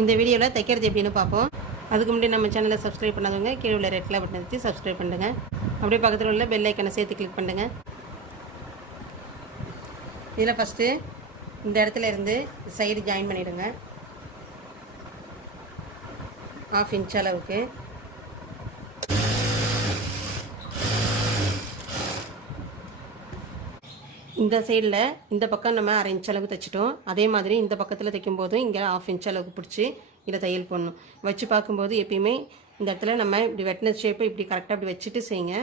இந்த வீடியோவில் தைக்கிறது எப்படின்னு பார்ப்போம். அதுக்கு முன்னாடி நம்ம சேனலை சப்ஸ்கிரைப் பண்ணாதவங்க கீழே உள்ள ரெட் கலர் பட்டன் வச்சு சப்ஸ்கிரைப் பண்ணுங்க. அப்படியே பக்கத்தில் உள்ள பெல் ஐக்கனை சேர்த்து கிளிக் பண்ணுங்க. இதில் ஃபஸ்ட்டு இந்த இடத்துல இருந்து சைடு ஜாயின் பண்ணிவிடுங்க. 1/2 இன்ச் அளவுக்கு. இந்த சைடில் இந்த பக்கம் நம்ம 1/2 இன்ச் அளவுக்கு தைச்சிட்டோம். அதே மாதிரி இந்த பக்கத்தில் தைக்கும்போது இங்கே 1/2 இன்ச் அளவுக்கு பிடிச்சி இதில் தையல் போடணும். வச்சு பார்க்கும்போது எப்பயுமே இந்த இடத்துல நம்ம இப்படி வெட்டின ஷேப்பை இப்படி கரெக்டாக இப்படி வச்சுட்டு செய்யுங்க.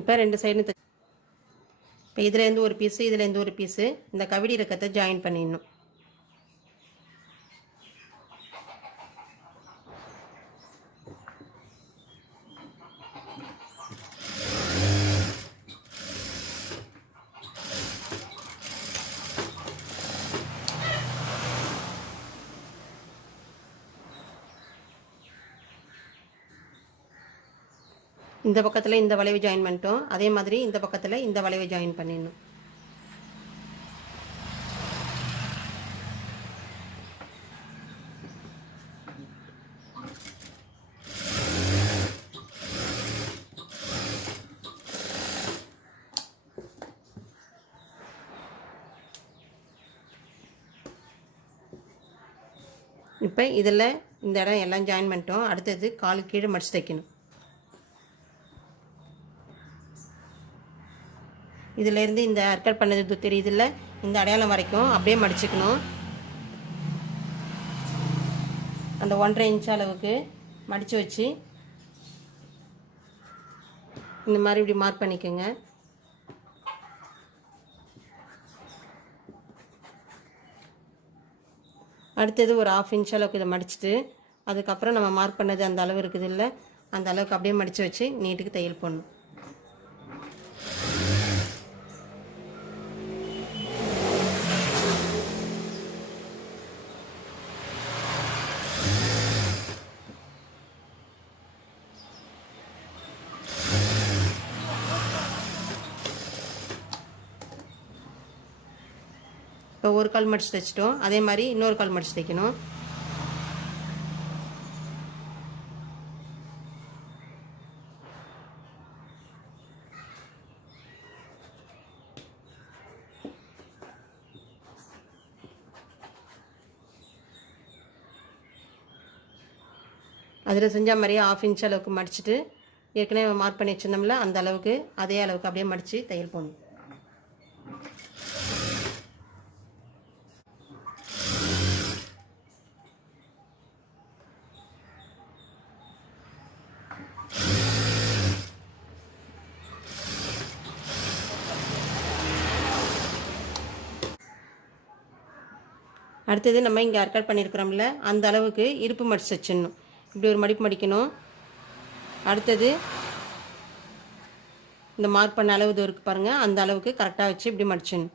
இப்போ 2 சைடும் இப்போ இதுலேருந்து ஒரு பீஸு இதுலேருந்து ஒரு பீஸு இந்த கவிடி இறக்கத்தை ஜாயின் பண்ணிடணும். இந்த பக்கத்தில் இந்த வளைவு ஜாயின் பண்ணிட்டோம். அதே மாதிரி இந்த பக்கத்தில் இந்த வளைவு ஜாயின் பண்ணிடணும். இப்போ இதில் இந்த இடம் எல்லாம் ஜாயின் பண்ணிட்டோம். அடுத்தது கால் கீழே மடித்து தைக்கணும். இதிலேருந்து இந்த அர்க்கட் பண்ணது தெரியுதில்ல, இந்த அடையாளம் வரைக்கும் அப்படியே மடிச்சுக்கணும். அந்த 1.5 இன்ச் அளவுக்கு மடித்து வச்சு இந்த மாதிரி இப்படி மார்க் பண்ணிக்கோங்க. அடுத்தது ஒரு 1/2 இன்ச் அளவுக்கு இதை மடிச்சுட்டு அதுக்கப்புறம் நம்ம மார்க் பண்ணது அந்த அளவு இருக்குது இல்லை, அந்த அளவுக்கு அப்படியே மடித்து வச்சு நீட்டுக்கு தையல் போடணும். இப்போ ஒரு கால் மடித்து தைச்சிட்டோம். அதே மாதிரி இன்னொரு கால் மடித்து தைக்கணும். அதில் செஞ்ச மாதிரியே 1/2 இன்ச் அளவுக்கு மடிச்சுட்டு ஏற்கனவே மார்க் பண்ணி வச்சுருந்தோம்ல அந்த அளவுக்கு அதே அளவுக்கு அப்படியே மடித்து தையல் போடணும். அடுத்தது நம்ம இங்கே அர்க்கட் பண்ணியிருக்கிறோம்ல அந்த அளவுக்கு இருப்பு மடித்து வச்சிடணும். இப்படி ஒரு மடிப்பு மடிக்கணும். அடுத்தது இந்த மார்க் பண்ண அளவு இது இருக்குது பாருங்கள், அந்த அளவுக்கு கரெக்டாக வச்சு இப்படி மடிச்சிடணும்.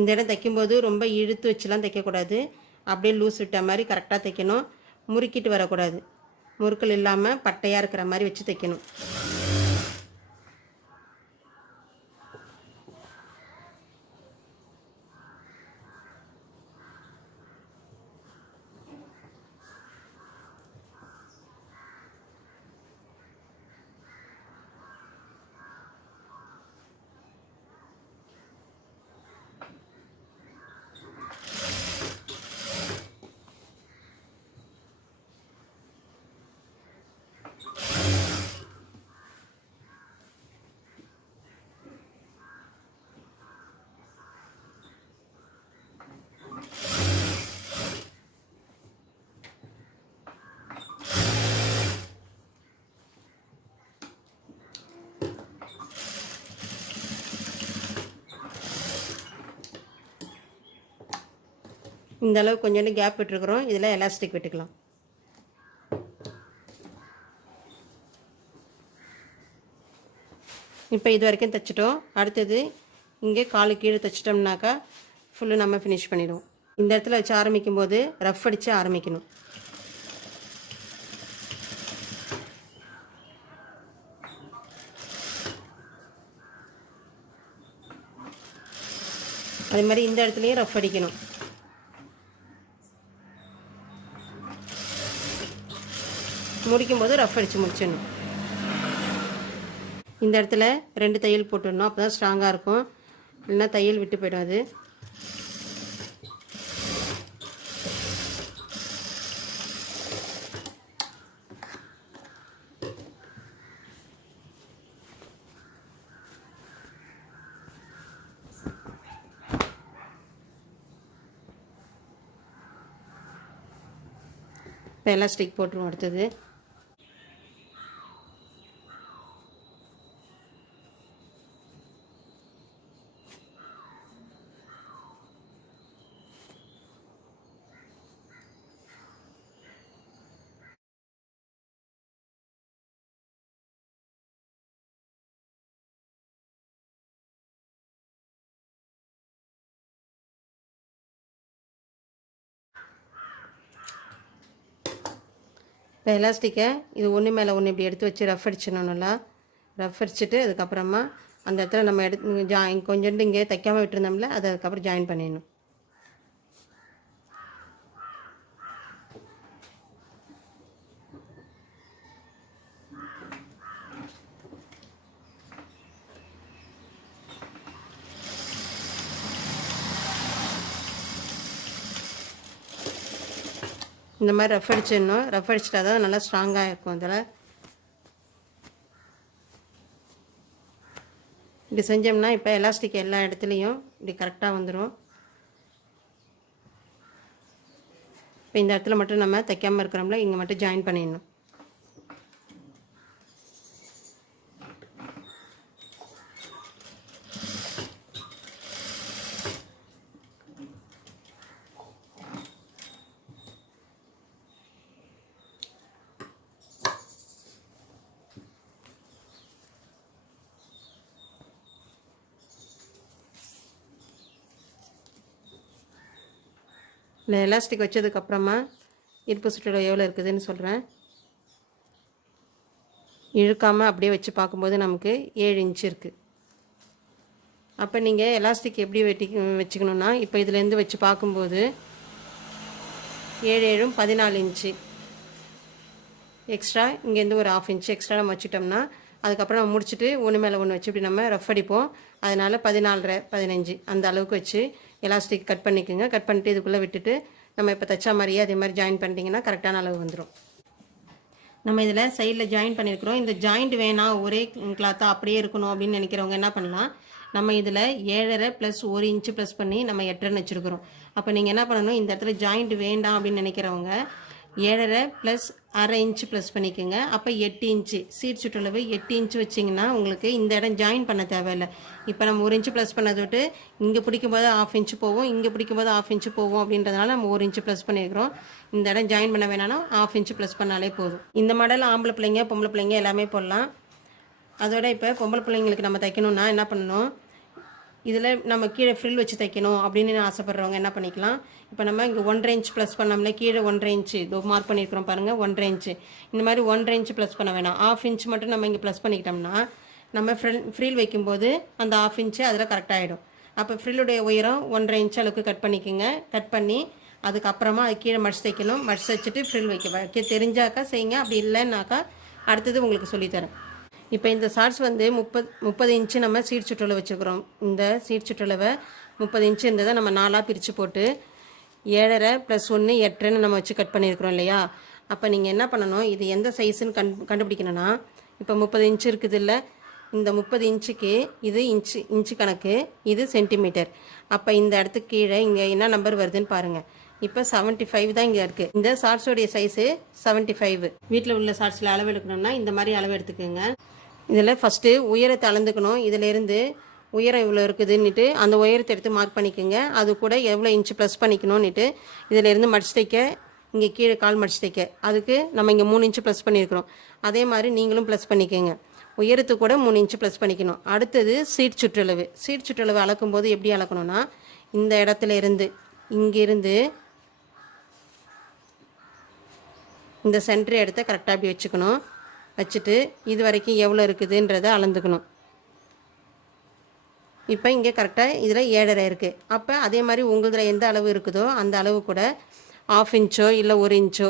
இந்த இடம் தைக்கும்போது ரொம்ப இழுத்து வச்சுலாம் தைக்கக்கூடாது. அப்படியே லூஸ் விட்ட மாதிரி கரெக்டாக தைக்கணும். முறுக்கிட்டு வரக்கூடாது. முறுக்கல் இல்லாமல் பட்டையாக இருக்கிற மாதிரி வச்சு தைக்கணும். இந்த அளவு கொஞ்சோண்டு கேப் விட்டுருக்குறோம். இதில் எலாஸ்டிக் விட்டுக்கலாம். இப்போ இது வரைக்கும் தைச்சிட்டோம். அடுத்தது இங்கே காலு கீழே தைச்சிட்டோம்னாக்கா ஃபுல்லு நம்ம ஃபினிஷ் பண்ணிவிடுவோம். இந்த இடத்துல வச்சு ஆரம்பிக்கும் போது ரஃப் அடித்து ஆரம்பிக்கணும். அதே மாதிரி இந்த இடத்துலையும் ரஃப் அடிக்கணும். முடிக்கும்போது ரஃப் அடித்து முடிச்சிடணும். இந்த இடத்துல 2 தையல் போட்டுடணும். அப்போ தான் ஸ்ட்ராங்காக இருக்கும். இல்லைன்னா தையல் விட்டு போய்டும் அது. இப்போ எலாஸ்டிக் போட்டுருவோம். அடுத்தது இப்போ எலாஸ்டிக்கை இது ஒன்று மேலே ஒன்று இப்படி எடுத்து வச்சு ரஃப் அடிச்சிடணும். நல்லா ரஃப் அடிச்சுட்டு அதுக்கப்புறமா அந்த இடத்துல நம்ம எடுத்து கொஞ்சோண்டு இங்கே தைக்காமல் விட்டுருந்தோம்ல, அதை அதுக்கப்புறம் ஜாயின் பண்ணிடணும். இந்த மாதிரி ரஃப் அடிச்சிடணும். ரஃப் அடிச்சிட்டா தான் நல்லா ஸ்ட்ராங்காக இருக்கும். அதில் இப்படி செஞ்சோம்னா இப்போ எலாஸ்டிக் எல்லா இடத்துலையும் இப்படி கரெக்டாக வந்துடும். இப்போ இந்த இடத்துல மட்டும் நம்ம தைக்காமல் இருக்கிறோம்ல, இங்கே மட்டும் ஜாயின் பண்ணிடணும். இல்லை எலாஸ்டிக் வச்சதுக்கப்புறமா இடுப்பு சுற்றளவு எவ்வளோ இருக்குதுன்னு சொல்கிறேன். இழுக்காமல் அப்படியே வச்சு பார்க்கும்போது நமக்கு 7 இன்ச்சு இருக்குது. அப்போ நீங்கள் எலாஸ்டிக் எப்படி வச்சுக்கணுன்னா, இப்போ இதுலேருந்து வச்சு பார்க்கும்போது 7 7 14 இன்ச்சு எக்ஸ்ட்ரா, இங்கேருந்து ஒரு 1/2 இன்ச்சு எக்ஸ்ட்ரா நம்ம வச்சுட்டோம்னா அதுக்கப்புறம் நம்ம முடிச்சுட்டு ஒன்று மேலே ஒன்று வச்சு இப்படி நம்ம ரஃப் அடிப்போம். அதனால் 14.5 15 அந்த அளவுக்கு வச்சு எலாஸ்டிக் கட் பண்ணிக்கோங்க. கட் பண்ணிட்டு இதுக்குள்ளே விட்டுட்டு நம்ம இப்போ தைச்சா மாதிரியே அதே மாதிரி ஜாயின் பண்ணிட்டீங்கன்னா கரெக்டான அளவு வந்துடும். நம்ம இதில் சைடில் ஜாயின் பண்ணியிருக்கிறோம். இந்த ஜாயிண்ட் வேணாம், ஒரே கிளாத்தாக அப்படியே இருக்கணும் அப்படின்னு நினைக்கிறவங்க என்ன பண்ணலாம், நம்ம இதில் 7.5 + 1 இன்ச்சு ப்ளஸ் பண்ணி நம்ம 8.5 வச்சுருக்கிறோம். அப்போ நீங்கள் என்ன பண்ணணும், இந்த இடத்துல ஜாயிண்ட் வேண்டாம் அப்படின்னு நினைக்கிறவங்க 7.5 + 1/2 இன்ச்சு ப்ளஸ் பண்ணிக்கோங்க. அப்போ 8 இன்ச்சு சீட் சுற்றளவு 8 இன்ச்சு வச்சிங்கன்னா உங்களுக்கு இந்த இடம் ஜாயின் பண்ண தேவையில்லை. இப்போ நம்ம 1 இன்ச்சு ப்ளஸ் பண்ணதை விட்டு இங்கே பிடிக்கும்போது 1/2 இன்ச்சு போவோம், இங்கே பிடிக்கும்போது 1/2 இன்ச்சு போவோம். அப்படின்றதுனால நம்ம 1 இன்ச்சு ப்ளஸ் பண்ணியிருக்கிறோம். இந்த இடம் ஜாயின் பண்ண வேணாம்னா 1/2 இன்ச்சு ப்ளஸ் பண்ணாலே போதும். இந்த மாடல் ஆம்பளை பிள்ளைங்க பொம்பளை பிள்ளைங்க எல்லாமே போடலாம். அதோட இப்போ பொம்பளை பிள்ளைங்களுக்கு நம்ம தைக்கணும்னா என்ன பண்ணணும், இதில் நம்ம கீழே ஃப்ரில் வச்சு தைக்கணும் அப்படின்னு ஆசைப்பட்றவங்க என்ன பண்ணிக்கலாம், இப்போ நம்ம இங்கே 1.5 இன்ச் ப்ளஸ் பண்ணோம்னா கீழே 1.5 இன்ச்சு இதோ மார்க் பண்ணியிருக்கிறோம் பாருங்கள், 1.5 இன்ச்சு. இந்த மாதிரி 1.5 இன்ச்சு ப்ளஸ் பண்ண வேணாம், 1/2 இன்ச் மட்டும் நம்ம இங்கே ப்ளஸ் பண்ணிக்கிட்டோம்னா நம்ம ஃப்ரில் வைக்கும்போது அந்த 1/2 இன்ச்சு அதில் கரெக்டாகிடும். அப்போ ஃப்ரில்லுடைய உயரம் 1.5 இன்ச் அளவுக்கு கட் பண்ணிக்கோங்க. கட் பண்ணி அதுக்கப்புறமா அது கீழே மடிச்சு தைக்கணும். மடிச்சு வச்சுட்டு ஃப்ரில் வைக்க தெரிஞ்சாக்கா செய்யுங்க, அப்படி இல்லைன்னாக்கா அடுத்தது உங்களுக்கு சொல்லித்தரேன். இப்போ இந்த ஷார்ட்ஸ் வந்து 30 இன்ச்சு நம்ம சீட் சுற்றளவு வச்சுக்கிறோம். இந்த சீட் சுற்றளவை 30 இன்ச்சு இருந்ததை நம்ம 4ஆக பிரித்து போட்டு 7.5 + 1 8 நம்ம வச்சு கட் பண்ணியிருக்கிறோம் இல்லையா. அப்போ நீங்கள் என்ன பண்ணணும், இது எந்த சைஸுன்னு கண்டுபிடிக்கணும்னா, இப்போ 30 இன்ச்சு இருக்குது இல்லை, இந்த 30 இன்ச்சுக்கு இது இன்ச்சு கணக்கு, இது சென்டிமீட்டர். அப்போ இந்த இடத்துக்கு கீழே இங்கே என்ன நம்பர் வருதுன்னு பாருங்கள். இப்போ 75 தான் இங்கே இருக்குது. இந்த ஷார்ட்ஸோடைய சைஸு 75. வீட்டில் உள்ள ஷார்ட்ஸில் அளவு எடுக்கணும்னா இந்த மாதிரி அளவு எடுத்துக்கோங்க. இதில் ஃபஸ்ட்டு உயரத்தை அளந்துக்கணும். இதிலேருந்து உயரம் இவ்வளோ இருக்குதுன்னுட்டு அந்த உயரத்தை எடுத்து மார்க் பண்ணிக்கோங்க. அது கூட எவ்வளோ இன்ச்சு ப்ளஸ் பண்ணிக்கணும்னுட்டு இதிலேருந்து மடிச்சு தைக்க இங்கே கீழே கால் மடிச்சு தைக்க அதுக்கு நம்ம இங்கே 3 இன்ச்சு ப்ளஸ் பண்ணியிருக்கிறோம். அதே மாதிரி நீங்களும் ப்ளஸ் பண்ணிக்கோங்க. உயரத்துக்கு கூட 3 இன்ச்சு ப்ளஸ் பண்ணிக்கணும். அடுத்தது சீட் சுற்றளவு. சீட் சுற்றளவு அளக்கும்போது எப்படி அளக்கணும்னா இந்த இடத்துல இருந்து இங்கிருந்து இந்த சென்டர் இடத்த கரெக்டாக அப்படி வச்சுக்கணும். வச்சுட்டு இது வரைக்கும் எவ்வளோ இருக்குதுன்றதை அளந்துக்கணும். இப்போ இங்கே கரெக்டாக இதில் 7.5 இருக்குது. அப்போ அதே மாதிரி உங்களதில் எந்த அளவு இருக்குதோ அந்த அளவு கூட 1/2 இன்ச்சோ இல்லை 1 இன்ச்சோ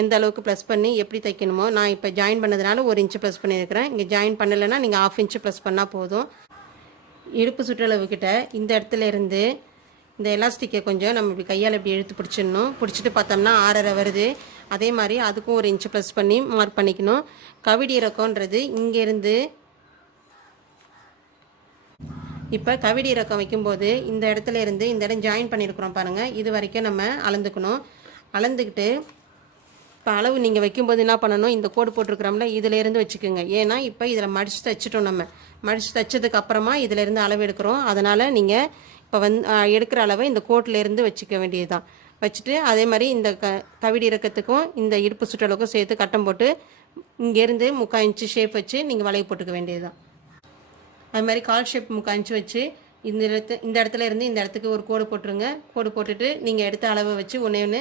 எந்த அளவுக்கு ப்ளஸ் பண்ணி எப்படி தைக்கணுமோ, நான் இப்போ ஜாயின் பண்ணதுனால 1 இன்ச்சு ப்ளஸ் பண்ணியிருக்கிறேன். இங்கே ஜாயின் பண்ணலைன்னா நீங்கள் 1/2 இன்ச்சு ப்ளஸ் பண்ணால் போதும். இடுப்பு சுற்றளவுக்கிட்ட இந்த இடத்துல இருந்து இந்த எலாஸ்டிக்கை கொஞ்சம் நம்ம இப்படி கையால் இப்படி இழுத்து பிடிச்சிடணும். பிடிச்சிட்டு பார்த்தோம்னா 6.5 வருது. அதே மாதிரி அதுக்கும் 1 இன்ச்சு ப்ளஸ் பண்ணி மார்க் பண்ணிக்கணும். கவிடி இறக்கம்ன்றது இங்கேருந்து இப்போ கவிடி இறக்கம் வைக்கும்போது இந்த இடத்துல இருந்து இந்த இடம் ஜாயின் பண்ணியிருக்கிறோம் பாருங்கள், இது வரைக்கும் நம்ம அளந்துக்கணும். அளந்துக்கிட்டு இப்போ அளவு நீங்கள் வைக்கும்போது என்ன பண்ணணும், இந்த கோடு போட்டிருக்கிறோம்ல இதிலேருந்து வச்சுக்கோங்க. ஏன்னா இப்போ இதில் மடித்து தைச்சிட்டோம். நம்ம மடித்து தைச்சதுக்கு அப்புறமா இதிலேருந்து அளவு எடுக்கிறோம். அதனால் நீங்கள் இப்போ எடுக்கிற அளவை இந்த கோட்டிலேருந்து வச்சுக்க வேண்டியது தான். வச்சுட்டு அதே மாதிரி இந்த கவிடி இறக்கத்துக்கும் இந்த இடுப்பு சுற்றளவுக்கும் சேர்த்து கட்டம் போட்டு இங்கேருந்து 3/4 இன்ச்சு ஷேப் வச்சு நீங்கள் வளைவு போட்டுக்க வேண்டியது தான். அது மாதிரி கால் ஷேப் 3/4 இன்ச்சு வச்சு இந்த இடத்துல இருந்து இந்த இடத்துக்கு ஒரு கோடு போட்டுருங்க. கோடு போட்டுட்டு நீங்கள் எடுத்த அளவை வச்சு ஒன்று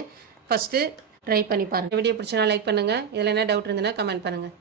ஃபஸ்ட்டு ட்ரை பண்ணி பாருங்கள். வீடியோ பிடிச்சனா லைக் பண்ணுங்கள். இதில் என்ன டவுட் இருந்ததுன்னா கமெண்ட் பண்ணுங்கள்.